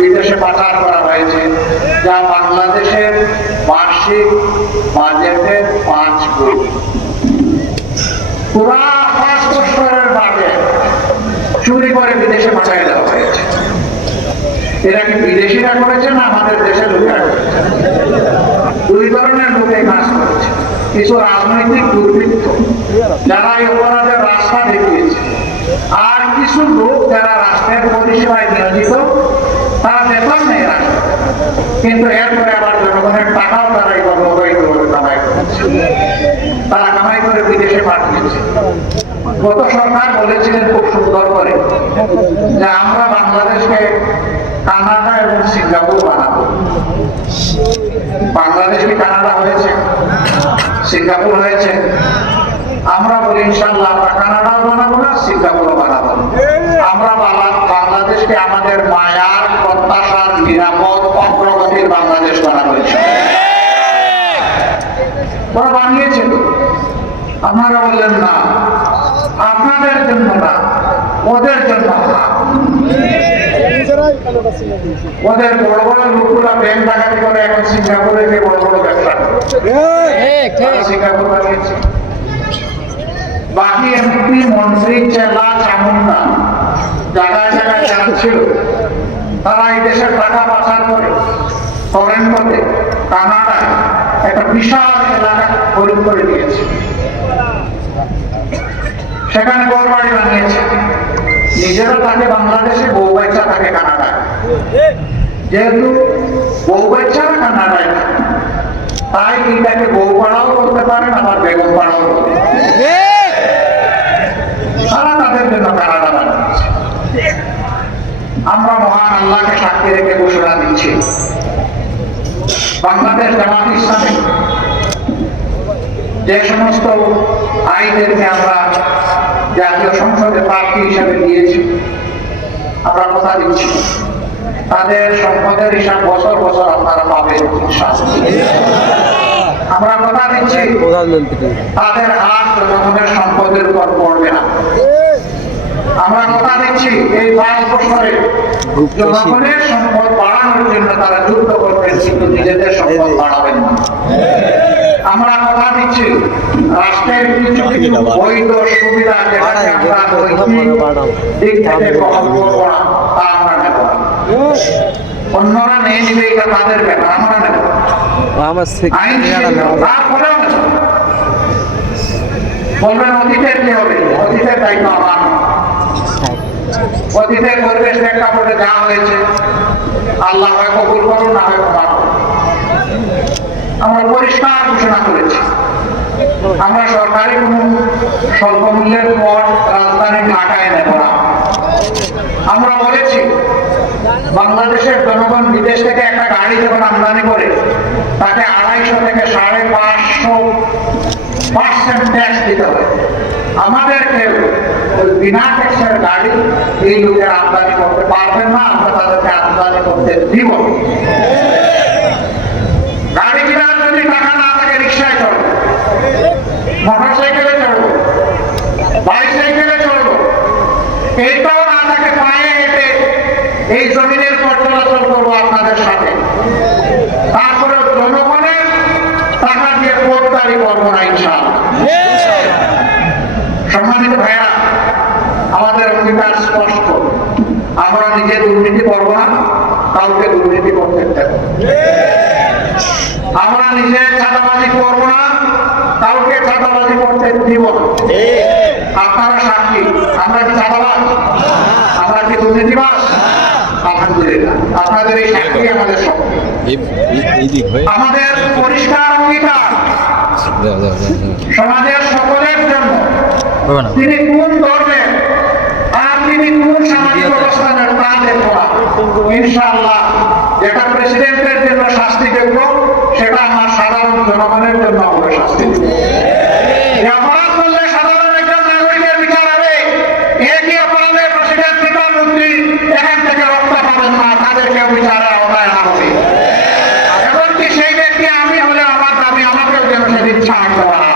বিদেশে পাচার করা হয়েছে, যা বাংলাদেশের বার্ষিক বাজেটের পাঁচ গুণ। পুরা পাঁচ বছরের বাজেট চুরি করে বিদেশে পাঠিয়ে দেওয়া হয়েছে। এরা কি বিদেশিরা করেছে না আমাদের দেশের লোকেরা করেছে? দুই ধরনের কাজ করেছে। কিছু রাজনৈতিক দুর্বৃত্ত, যারা রাস্তা দেখিয়েছে, আর কিছু লোক যারা রাষ্ট্রের পরিষেবায় নিয়োজিত তারা বেতন কিন্তু এরপরে আবার জনগণের টাকাও তারা এই অবৈধভাবে কামাই তারা কামাই করে বিদেশে পাঠিয়েছে গত সরকার বলেছিলেন খুব সুন্দর করে যে আমরা বাংলাদেশকে কানাডা এবং সিঙ্গাপুর বানাবো। বাংলাদেশ কি কানাডা হয়েছে? সিঙ্গাপুর হয়েছে। আমরা বলি ইনশাল্লাহ আমরা কানাডাও বানাবো না, সিঙ্গাপুরও বানাবো আমরা বাংলাদেশকে আমাদের প্রত্যাশার নিরাপদ অগ্রগতির বাংলাদেশ বানাবো ইনশাল্লাহ। ওরা বানিয়েছে তো। আপনারা বললেন না। আপনাদের জন্য না ওদের জন্য না। ওদের বড় বড় লোকগুলা ব্যাংক ডাকাতি করে এখন সিঙ্গাপুরে গিয়ে বড় বড় ব্যবসা সিঙ্গাপুর বানিয়েছে। বাকি এমপি মন্ত্রী চেলা চামুন্ডা জায়গায় জায়গায় যাচ্ছিল তারা এই দেশের টাকা পাচার করে টরেন্টোতে কানাডায় একটা বিশাল এলাকা খরিদ করে দিয়েছে। সেখানে বাড়ি বানিয়েছে। নিজেরা থাকে বাংলাদেশে বউ বাচ্চা থাকে কানাডায়। যেহেতু বউ বাচ্চারা কানাডায় তাই এটাকে বউ পাড়াও করতে পারেন আবার বেগম পাড়াও করতে পারেন সারা তাদের জন্য কানাডা বানিয়েছে আমরা মহান আল্লাহকে সাক্ষী রেখে ঘোষণা দিচ্ছি। বাংলাদেশ জামাত ইসলামে যে সমস্ত আইনদেরকে আমরা জাতীয় সংসদে প্রার্থী হিসেবে দিয়েছি আমরা কথা দিচ্ছি। তাদের সম্পদের হিসাব বছর বছর আপনারা পাবেন আমরা কথা দিচ্ছি তাদের হাত জনগণের সম্পদের উপর পড়বে না। আমরা কথা দিচ্ছি এই পাঁচ বছরে। জনগণের সম্পদ বাড়ানোর জন্য তারা যুদ্ধ করবেন কিন্তু নিজেদের সম্পদ বাড়াবেন না। আমরা কথা দিচ্ছি রাষ্ট্রের কিছু কিছু বৈধ সুবিধা যেটাকে আমরা দিক থেকে গ্রহণ করব না তা আমরা নেব অন্যরা নিয়ে নিবে এটা তাদের ব্যাপার আমরা নেব আমার আইন শিখবে, তারপরেও নেব। বলবেন অতীতের কি হবে? অতীতের দায়িত্ব আমার। অতীতের পরিবেশ প্রেক্ষাপটে যা হয়েছে। আল্লাহ হয় কবুল করুন না হয় ক্ষমা। আমরা পরিষ্কার ঘোষণা করেছি। আমরা সরকারি কোনো স্বল্প মূল্যের পথ রাজধানী ঢাকায় নেব না। আমরা বলেছি, বাংলাদেশের জনগণ বিদেশ থেকে একটা গাড়ি যখন আমদানি করে, তাকে আড়াইশো থেকে সাড়ে পাঁচশো পার্সেন্ট ট্যাক্স দিতে হয়। আমাদের কেউ বিনা ট্যাক্সের গাড়ি, এই লোকের আমদানি করতে পারবেন না, আমরা তাদেরকে আমদানি করতে দিব। গাড়ি কেনার যদি টাকা না থাকে সাইকেলে চড়বো। বাইসাইকেলে চড়বো। এইটাও পায়ে হেঁটে এই জমিনের পর চলাচল করব আপনাদের সাথে। তারপরে জনগণের টাকা দিয়ে পোটদারি করব না, ইনশাআল্লাহ সম্মানিত ভাইয়া আমাদের অঙ্গীকার স্পষ্ট আমরা নিজে দুর্নীতি করব না কাউকে দুর্নীতি করতে আমরা নিজে চাঁদাবাজি করব না কাউকে চাঁদাবাজি করতে দিব না। আপনারা সাক্ষী আমরা কি চাঁদাবাজ? আমরা কি দুর্নীতিবাজ? আলহামদুলিল্লাহ। আপনাদের এই সাক্ষী আমাদের পরিষ্কার অঙ্গীকার। যাও যাও। সমাজের সকলের জন্য। তিনি কোন কোন সামাজিক অবস্থানের তা দেখব ইনশাআল্লাহ যেটা প্রেসিডেন্টের জন্য শাস্তি দেখব সেটা আমার সাধারণ জনগণের জন্য হবে শাস্তি এই অপরাধ করলে সাধারণ একজন নাগরিকের বিচার হবে একই অপরাধে প্রেসিডেন্ট প্রধানমন্ত্রী এখান থেকে রক্ষা পাবেন না তাদেরকে বিচারের আওতায় আনা হবে এমনকি সেই ব্যক্তি আমি হলে আমার দাবি আমাকেও যেন সেদিন ছাড় দেওয়া না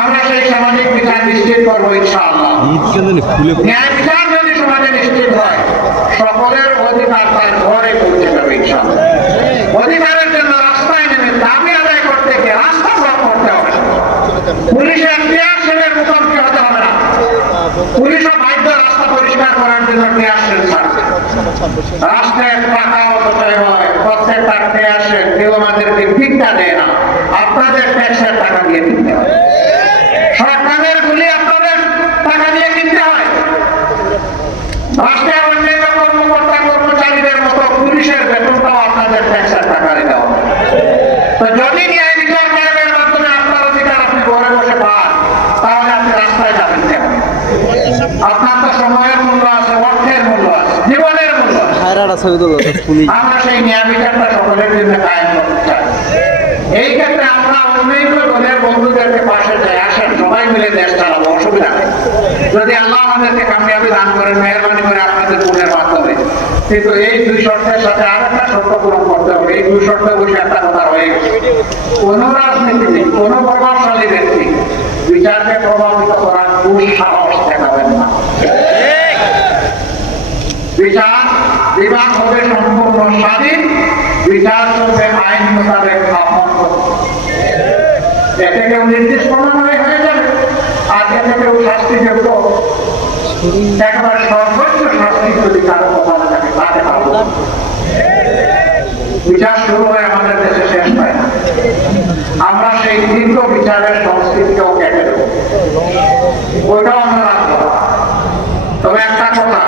আমরা সেই সামাজিক বিচার নিশ্চিত করব ঈদ বিজ্ঞান জানি ফুলে সকলের ঘরে রাস্তায় আদায় করতে রাস্তা হবে। বাধ্য রাস্তা পরিষ্কার করার জন্য কেউ আমাদেরকে দেয় না। আপনাদের ট্যাক্সের টাকা দিয়ে দিতে হবে। তো যদি ন্যায় বিচার কায়েমের মাধ্যমে আপনার অধিকার আপনি ঘরে বসে পান তাহলে আপনি রাস্তায় যাবেন কেন? আপনার তো সময়ের মূল্য আছে অর্থের মূল্য আছে জীবনের মূল্য আছে। হায়রাটা ছবি তুলো তো পুলিশ। আমরা সেই ন্যায় বিচারটা সকলের জন্য কায়েম করতে চাই। এই ক্ষেত্রে আমরা অন্যান্য দলের বন্ধুদেরকে পাশে যায় আসেন সবাই মিলে দেশ যদি আল্লাহ আমাদেরকে কামিয়াবি দান করেন, মেহরবানি করে আপনাদের পুনের মাধ্যমে। কিন্তু এই দুই শর্তের সাথে আর একটা শর্ত পূরণ করতে হবে। এই দুই শর্তে বসে একটা কথা হয়ে কোন রাজনীতিবিদ কোন প্রভাবশালী ব্যক্তি বিচারকে প্রভাবিত করার দুঃসাহস দেখাবেন না। বিচার বিভাগ হবে সম্পূর্ণ স্বাধীন, বিচার চলবে আইন মোতাবেক আপন এতে কেউ নির্দেশ প্রমাণে হয়ে যাবে, আর এতে কেউ সর্বোচ্চ শাস্তি যদি কারও থাকে তাতে বিচার শুরু হয়ে আমাদের দেশে, শেষ হয় না। আমরা সেই বিচারের সংস্কৃতিকেও কেটে ওইটাও আমরা রাখব। তবে একটা কথা,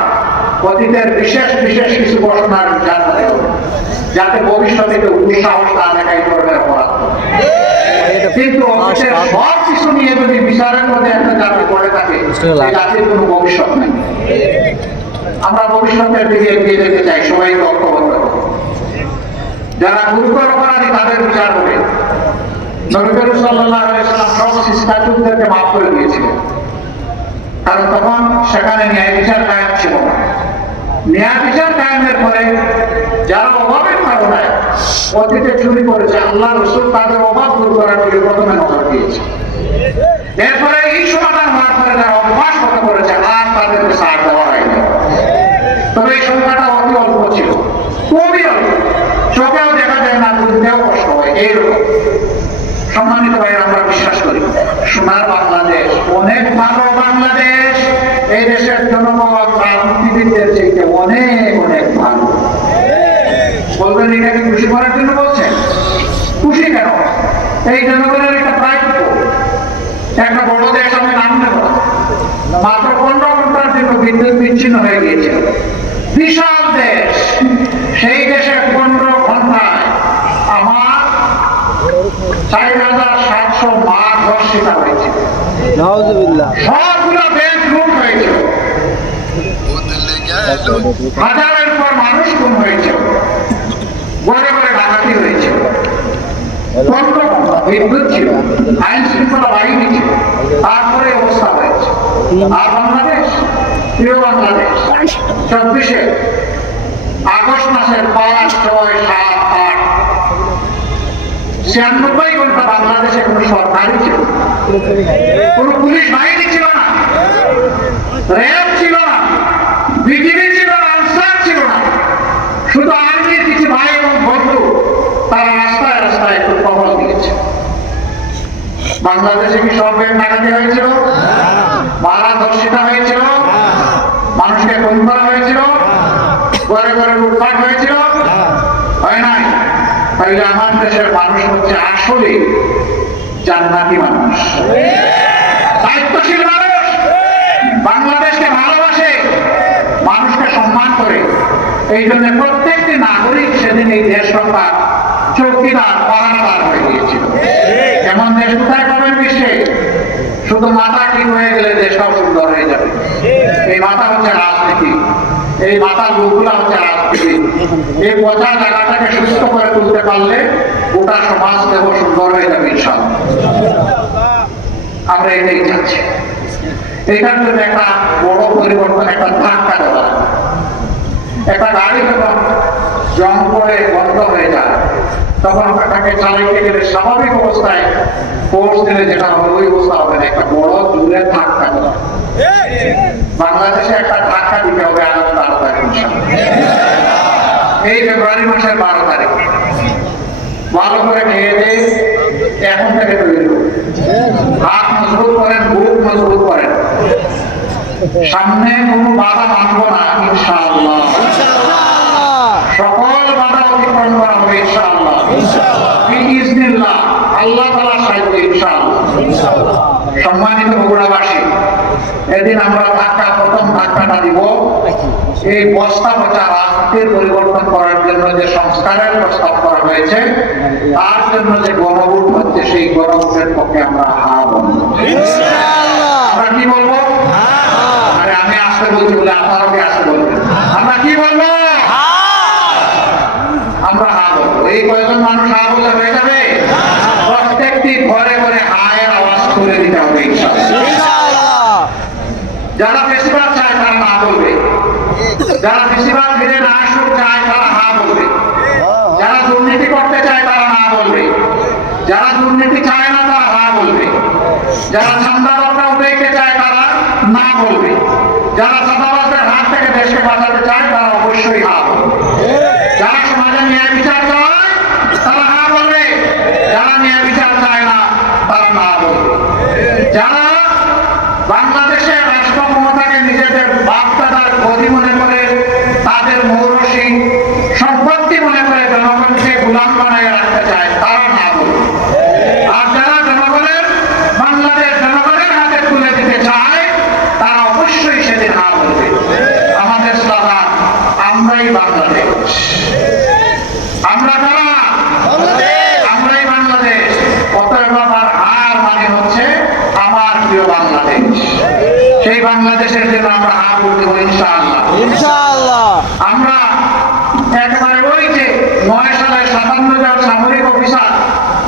অতীতের বিশেষ বিশেষ কিছু ঘটনার বিচার যাতে ভবিষ্যতে দুঃসাহস না দেখাই। কিন্তু সব কিছু নিয়ে যদি বিচারের মধ্যে একটা জাতি পড়ে থাকে জাতির কোনো ভবিষ্যৎ নেই। আমরা ভবিষ্যতের দিকে এগিয়ে যেতে চাই সবাই ঐক্যবদ্ধ। যারা গুরুতর অপরাধী তাদের বিচার হবে সব শিষ্টাচারদেরকে মাফ করে দিয়েছিলেন। কারণ তখন সেখানে ন্যায় বিচার কায়েম ছিল না ন্যায় বিচার কায়েমের পরে যারা অভাবের কারণে অতীতে চুরি করেছে আল্লাহ রসুল তাদের অভাব দূর করার দিকে প্রথমে নজর দিয়েছে। এরপরে এই সমাধান হওয়ার পরে যারা অভ্যাস করতে করেছে, আর তাদেরকে সার দেওয়া হয়নি। তবে এই সংখ্যাটা অতি অল্প ছিল, খুবই অল্প। চোখেও দেখা যায় না, বুঝতেও কষ্ট হয়, এইরকম। সম্মানিত ভাই আমরা বিশ্বাস করি, সোনার বাংলাদেশ, অনেক ভালো বাংলাদেশ। এই দেশের জনগণ, রাজনীতিবিদদের চাইতে অনেক অনেক বলবেন এটাকে খুশি করার জন্য বলছেন। খুশি কেন? এই জনগণের একটা দায়িত্ব একটা বড় দেশ আমি নাম নেব মাত্র পনেরো ঘণ্টার জন্য বিদ্যুৎ বিচ্ছিন্ন হয়ে গিয়েছিল বিশাল দেশ। সেই দেশে পনেরো ঘন্টায় আমার চার হাজার সাতশো মা ধর্ষিত হয়েছে। সবগুলো ব্যাংক লুট হয়েছে। হাজারের পর মানুষ খুন হয়েছে। ঘরে ঘরে ডাকাতি হয়েছে। আগস্ট মাসের পাঁচ, ছয়, সাত, আট, ছিয়ানব্বই ঘণ্টা বাংলাদেশে কোনো সরকারই ছিল। কোনো পুলিশ বাহিনী ছিল না। র্যাব ছিল না বিজিবি ছিল না আনসার ছিল না শুধু আর্মির কিছু ভাই এবং বন্ধু তারা রাস্তায় রাস্তায় একটু কবল দিয়েছে বাংলাদেশে কি ব্যাংক ডাকাতি হয়েছিল? মারা হয়েছিল? মানুষকে খুন করা হয়েছিল? ঘরে ঘরে লুটপাট হয়েছিল? হয় নাই? তাইলে আমার দেশের মানুষ হচ্ছে আসলে জান্নাতি মানুষ। দায়িত্বশীল মানুষ। বাংলাদেশকে ভালোবাসে, মানুষকে সম্মান করে। এই জন্য প্রত্যেকটি নাগরিক সেদিন এই দেশ রক্ষা চৌকিদার পাহারাদার হয়ে গিয়েছিল। এমন দেশ কোথায় পাবেন বিশ্বে শুধু মাথা ঠিক হয়ে গেলে দেশটাও সুন্দর হয়ে যাবে। এই মাথা হচ্ছে রাজনীতি। এই মাথার লোকগুলা হচ্ছে রাজনীতি। এই পচা জায়গাটাকে সুস্থ করে তুলতে পারলে গোটা সমাজ দেহ সুন্দর হয়ে যাবে ইনশাল্লাহ আমরা এটাই চাচ্ছি। এটার জন্য একটা বড় পরিবর্তন, একটা ধাক্কা দেওয়া। একটা গাড়ি যখন জং করে বন্ধ হয়ে যায় তখন তাকে চালাইতে গেলে স্বাভাবিক অবস্থায় কোর্স দিলে যেটা হবে ওই অবস্থা হবে না। একটা বড় দূরে বাংলাদেশে একটা ধাক্কা দিতে হবে বারো তারিখ এই ফেব্রুয়ারি মাসের বারো তারিখ। ভালো করে এখন থেকে তৈরি হাত মজবুত করেন বুক মজবুত করেন। সামনে কোনো বাধা মানব না সকল পরিবর্তন করার জন্য যে সংস্কারের প্রস্তাব করা হয়েছে তার জন্য যে গণভোট হচ্ছে সেই গণভোটের পক্ষে আমরা হা আমরা কি বলব? আরে আমি আসতে বলছি বলে আপনারা আসতে বলবেন? আমরা কি বলব? কয়েকজন মানুষ হা বললে হয়ে যাবে? প্রত্যেকটি ঘরে ঘরে হায়ের আওয়াজ করে দিতে হবে যারা বেশিরভাগ চায় তারা না বলবে। যারা বেশিরভাগ ফিরে না আসুক চায় তারা হা বলবে। যারা দুর্নীতি করতে চায় তারা না বলবে। যারা দুর্নীতি চায় না তারা হা বলবে। যারা চান্দাবাদটা উঠেতে চায় তারা না বলবে। যারা চাঁদাবাজদের হাত থেকে দেশকে বাঁচাতে চায় তারা অবশ্যই হা বলবে যারা সমাজে ন্যায় বিচার চায় তারা হা বলবে যারা ন্যায় বিচার চায় না তারা না বলবে যারা বাংলাদেশের রাষ্ট্র ক্ষমতাকে নিজেদের বাপদাদার গদি মনে করে তাদের মৌরসী সম্পত্তি মনে করে জনগণকে গুলাম বানায় রাখতে চায় তারা না বলবে আর যারা জনগণের বাংলাদেশ জনগণের হাতে তুলে দিতে চায় তারা অবশ্যই সেদিন হা বলবে আমাদের স্লোগান আমরাই বাংলাদেশ আমরা কারা আমরাই বাংলাদেশ অতএব আমার হার মানে হচ্ছে আমার প্রিয় বাংলাদেশ সেই বাংলাদেশের জন্য হবে ইনশাআল্লাহ। ইনশাআল্লাহ। আমরা একেবারে ওই যে নয় সালে সাতান্ন জন সামরিক অফিসার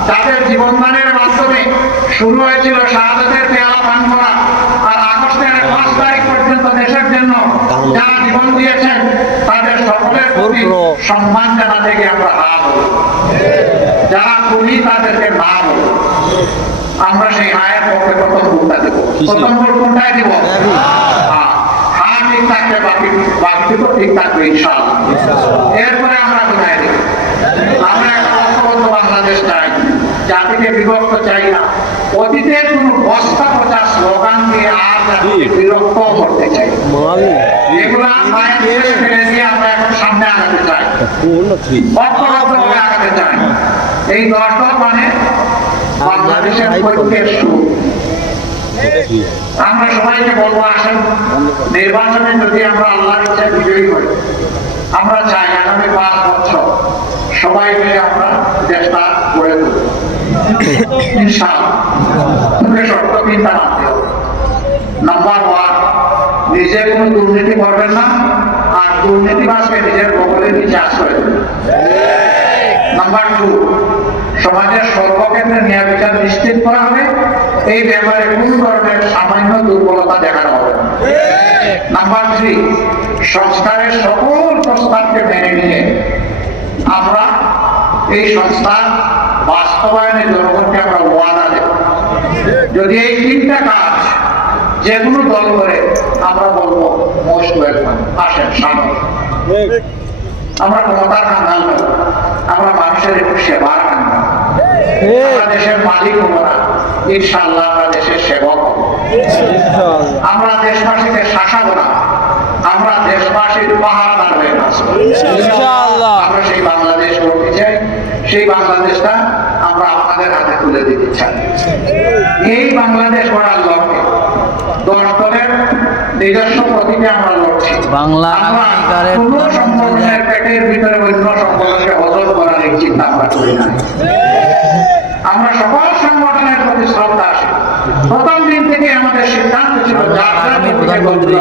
যাদের জীবনদানের মাধ্যমে শুরু হয়েছিল শাহাদাতের পেয়ালা পান করা আর আগস্টের পাঁচ তারিখ পর্যন্ত দেশের জন্য যারা জীবন দিয়েছেন তাদের সকলের প্রতি সম্মান জানাতে গিয়ে আমরা হা বলব যারা খুনি তাদেরকে না বলব আমরা সেই হায়ের পক্ষে প্রথম ভোটটা দেবো? প্রথম ভোট কোনটায় দিব ঠিক থাকলে বাকি বাকিটুকু ঠিক থাকবে ইনশাআল্লাহ। এরপরে আমরা কোথায় দেব আমরা একটা ঐক্যবদ্ধ বাংলাদেশ চাই জাতিকে বিভক্ত চাই না। অতীতের কোন বস্তা পচা স্লোগান দিয়ে আর বিরক্ত করতে চাই। এগুলা ফেলে দিয়ে আমরা এখন সামনে আগাতে চাই। ঐক্যবদ্ধভাবে আগাতে চাই। এই দশ মানে বাংলাদেশের সুর আমরা সবাইকে বলব আসেন। নির্বাচনে যদি আমরা আল্লাহর ইচ্ছা বিজয়ী হই, আমরা চাই আগামী পাঁচ বছর সবাই মিলে আমরা দেশটা গড়ে তুলব। দুর্নীতি করবেন না, আর দুর্নীতিবাসকে নিজের বগলের নিচে নাম্বার টু সমাজের সর্বক্ষেত্রে ন্যায় বিচার নিশ্চিত করা হবে। এই ব্যাপারে কোন ধরনের সামান্য দুর্বলতা দেখানো হবে না। নাম্বার থ্রি সংস্কারের সকল প্রস্তাবকে মেনে নিয়ে আমরা এই সংস্কার বাস্তবায়নে জনগণকে আমরা ওয়াদা দেব। যদি এই তিনটা কাজ যে কোনো দল করে আমরা বলব মোস্ট ওয়েলকাম আসেন সামনে। আমরা ক্ষমতার নই। আমরা মানুষের একটু সেবার আমরা দেশের মালিক ইনশাল্লাহ আমরা দেশের সেবক আমরা দেশবাসীকে শাসাবো না। আমরা দেশবাসীর পাহাড়দার আমরা সেই বাংলাদেশ করতে চাই। সেই বাংলাদেশটা আমরা আপনাদের হাতে তুলে দিতে চাই। এই বাংলাদেশ গড়ার লক্ষ্যে দশ দলের নিজস্ব প্রতীকে আমরা লড়ছি। বাংলা কোনো সংগঠনের পেটের ভিতরে অন্য সংগঠনকে হজম করার এই চিন্তা আমরা করি না। আমরা সকল সংগঠনের প্রতি শ্রদ্ধা আসি। প্রথম দিন থেকে আমাদের সিদ্ধান্ত ছিল প্রধানমন্ত্রী।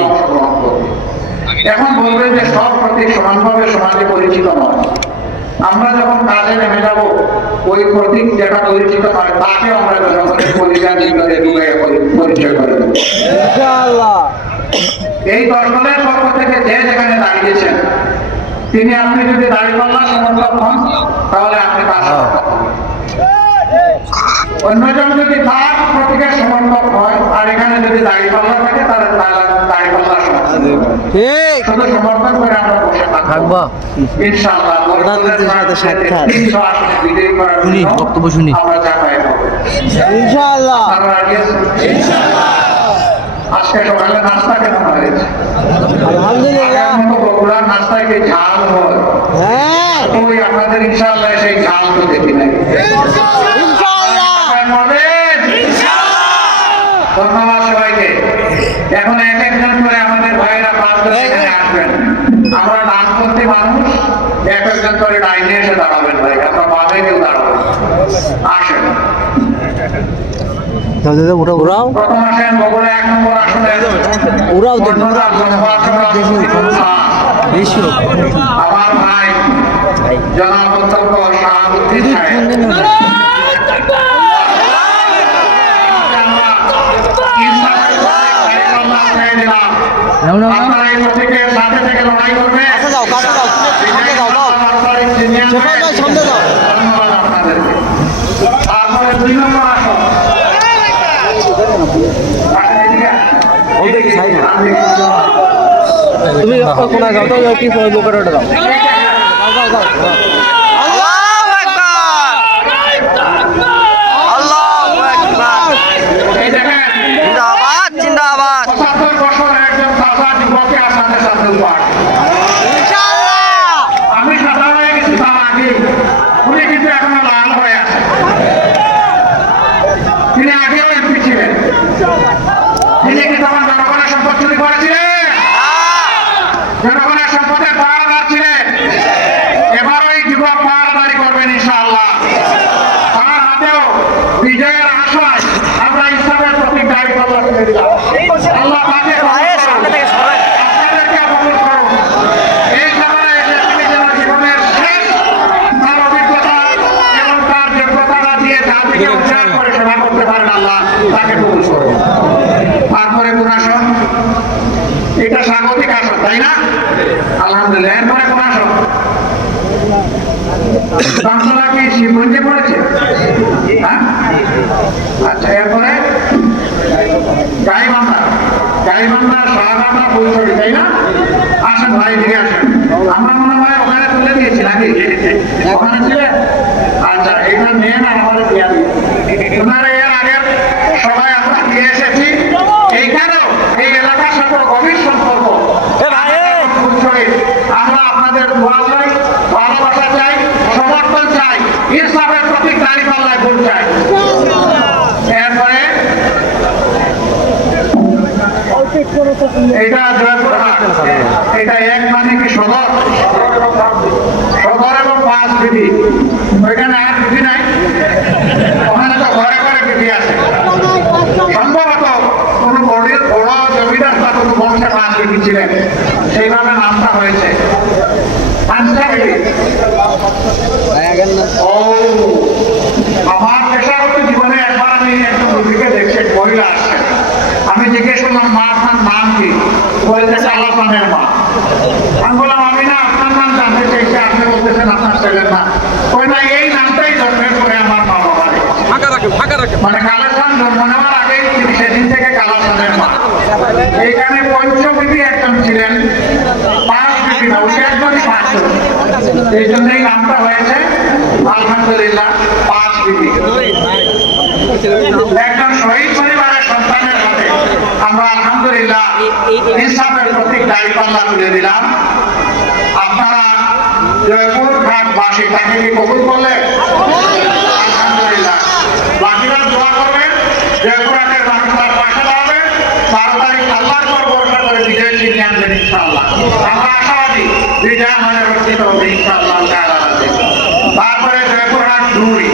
এখন বলবেন যে সব প্রতীক সমানভাবে সমাজে পরিচিত নয়। আমরা যখন কাজে নেমে যাব ওই প্রতীক যেটা পরিচিত নয় তাকে আমরা জনগণের পরিচয় করে দেবো। এই দর্শনের পক্ষ থেকে যে যেখানে দাঁড়িয়েছেন তিনি আপনি যদি দাঁড়িপাল্লা সমর্থক হন তাহলে আপনি তার সমর্থক হবেন। অন্যজন যদি তার প্রতীকের সমর্থক হয় আর এখানে যদি দাঁড়িপাল্লা থাকে তাহলে শুধু সমর্থন করে আমরা বসে থাকব। থাকব। ইনশাআল্লাহ প্রধানমন্ত্রীর সাথে সাক্ষাৎ। তিনশো আসনে বিজয়ী করার শুনি, বক্তব্য শুনি। আমরা চাপাই ইনশাআল্লাহ। আপনারা রাজি আছেন? আজকে সকালে নাস্তা কেমন হয়েছে? আলহামদুলিল্লাহ। নাস্তায় কি ঝাল হয়? হ্যাঁ। ওই আপনাদের ইনশাআল্লাহ সেই ঝাল তো দেখি নাই। এখন এক একজন করে আমাদের ভাইয়েরা পাঁচ করে আসবেন। আমরা ডানপন্থী মানুষ এক একজন করে ডাইনে এসে দাঁড়াবেন ভাই আমরা বামে কেউ দাঁড়াবেন আসেন। আমার ভাই জনাব আপনারা এই প্রতীকের সাথে থেকে লড়াই করবে কাছে যাও, কাছে যাও, সামনে। শেফাল ভাই, সামনে দাও। ধন্যবাদ আপনাদেরকে। তারপরে দুই নম্বর আসন। তুমি কোনা যাও? তো কি ওটা দাও। দাও দাও দাও এই দেখেন জিন্দাবাদ জিন্দাবাদ পঁচাত্তর বছরের একজন চাষা যুবকে আসাতে সাথে উপহার আমি সাদা হয়ে গেছি তার আগে উনি কিন্তু এখনও লাল হয়ে আছে তিনি আগেও এমপি ছিলেন তিনি কিন্তু আমার জনগণের সম্পদ চুরি করেছিলেন জনগণের সম্পদের পাহারাদার ছিলেন এবার ওই যুবক পাহারাদারি করবেন ইনশাআল্লাহ আমার হাতেও বিজয়ের আশায় আমরা ইসলামের প্রতি দায়িত্ব তুলে দিলাম আল্লাহ তাকে কবুল করুন। আপনাদেরকে কবুল করুন। এই সময়ে এসে তিনি যেন জীবনের শেষ তার অভিজ্ঞতা এবং তার যোগ্যতা দিয়ে জাতিকে উচ্চারণ করে সেবা করতে পারেন আল্লাহ তাকে কবুল করুন তারপরে আসন এটা স্বাগতিক আসন তাই না আলহামদুলিল্লাহ এরপরে আসন বাংলা কি শিবগঞ্জে পড়েছে আচ্ছা এরপরে গাইবান্ধা গাইবান্ধার শাহবান্ধা ফুলছড়ি তাই না? আসেন ভাই দিকে আসেন। আমরা মনে হয় ওখানে তুলে দিয়েছি নাকি? ওখানে ছিলেন আচ্ছা এটা নিয়ে না আমাদের দিয়া দিন ওনারা এর আগে সবাই আমরা দিয়ে এসেছি। এইখানেও এই এলাকার সাথে গভীর সম্পর্ক। আমরা আপনাদের দোয়া চাই ভালোবাসা চাই সমর্থন চাই প্রতীক দাঁড়ি পাল্লায় ভোট চাই এরপরে এটা এটা এক মানে কি সদর সদর এবং ঘরে ঘরে কোনো বড় বড় জমিদার বা কোনো সেইভাবে নামটা হয়েছে। পাঁচটা বিধি। ও, আমার জীবনে একবার আমি একজন রোগীকে দেখছি মহিলা আসছে। আমি জিজ্ঞেস করলাম বলছে আল্লাহ খানের মা। আমি বললাম আমি না আপনার নাম জানতে চাইছি আপনি বলতেছেন আপনার ছেলের নাম। ওই না এই নামটাই জন্মের পরে আমার মা বাবা মানে কালাসান জন্ম নেওয়ার আগেই সেদিন থেকে কালাসানের মা। এইখানে পঞ্চবিধি একজন ছিলেন পাঁচ বিধি না ওই এই জন্যই নামটা হয়েছে আলহামদুলিল্লাহ পাঁচ বিধি একজন শহীদ পরিবারের সন্তানের হাতে আমরা আলহামদুলিল্লাহ ইনসাফের প্রতীক দায়িত্বাল্লাহ তুলে দিলাম। আপনারা জয়পুর ঘাট বাসী তাকে কি কবুল করলেন আলহামদুলিল্লাহ বাকিরা দোয়া করবেন জয়পুর ঘাটের বাকি তার পাশে দাঁড়াবেন বারো তারিখ আল্লাহর পর ভরসা করে বিজয় ছিনিয়ে আনবেন ইনশাআল্লাহ আমরা আশাবাদী বিজয় আমাদের অর্জিত হবে ইনশাআল্লাহ তাআলা। তারপরে জয়পুরহাট ডুমুরি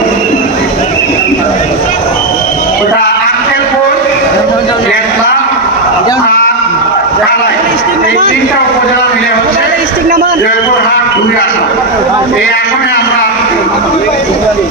ওটা আক্কেলপুর গেটলা আর ঢালাই এই তিনটা উপজেলা মিলে হচ্ছে জয়পুরহাট দুই আসন এই আসনে আমরা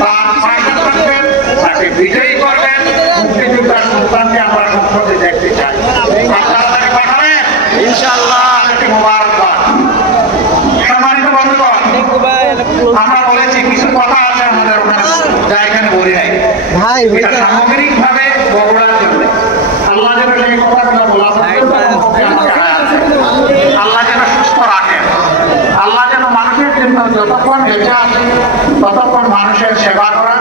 তার তাকে বিজয়ী করবেন মুক্তিযোদ্ধার সন্তানকে আমরা সংসদে দেখতে চাই আপনারা পাঠাবেন ইনশাআল্লাহ তাদেরকে সম্মানিত বন্ধুগণ আমরা বলেছি কিছু কথা আছে আমাদের ওখানে যা এখানে বলি নাই। ভাই সামগ্রিক ভাবে বগুড়ার জন্য আল্লাহ যেন সেই কথাগুলো বলা সত্ত্বেও তার মুখে আমাকে হায়াত দেন। আল্লাহ যেন সুস্থ রাখেন আল্লাহ যেন মানুষের জন্য যতক্ষণ বেঁচে আছে ততক্ষণ মানুষের সেবা করে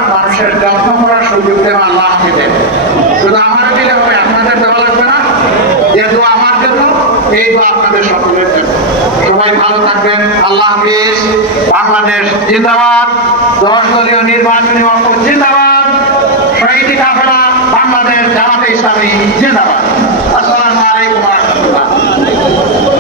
দোয়া আমার জন্য, এই দোয়া আপনাদের সকলের জন্য। সবাই ভালো থাকবেন। আল্লাহ হাফিজ। বাংলাদেশ জিন্দাবাদ। দশ দলীয় নির্বাচনী অঙ্কন জিন্দাবাদ। শহীদ কাফেলা, বাংলাদেশ জামাতে ইসলামী জিন্দাবাদ। আসসালামু আলাইকুম রহমতুল্লাহ।